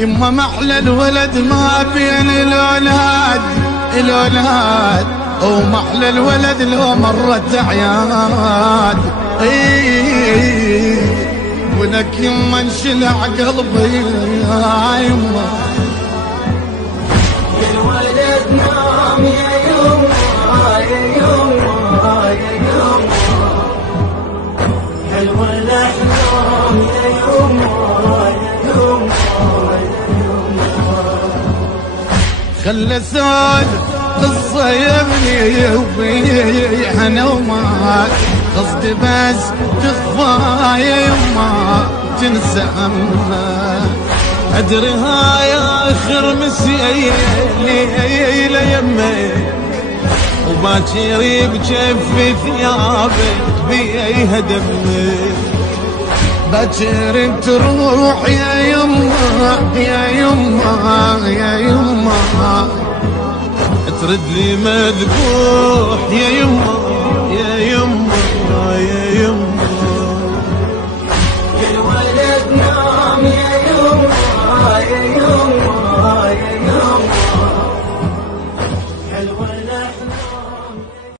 يما محلى الولد ما بين الأولاد الأولاد، ومحلى الولد لو مرت أعياد. ولك يما انشلع قلبي يا يما، الولد نام يا يما يا يما يا يما، الولد نام يا يما يا يما يا يما. خلى اسولف قصة يا ابني وبي انا وما قصدي بس تخفى يا يما تنسى همها. ادري هاي اخر مسية ليلة يمي، وباكر بجف ثيابك بيها دمي. باكر تروح يا يما يا يما يا يما، ترد لي مذبوح يا يما يا يما يا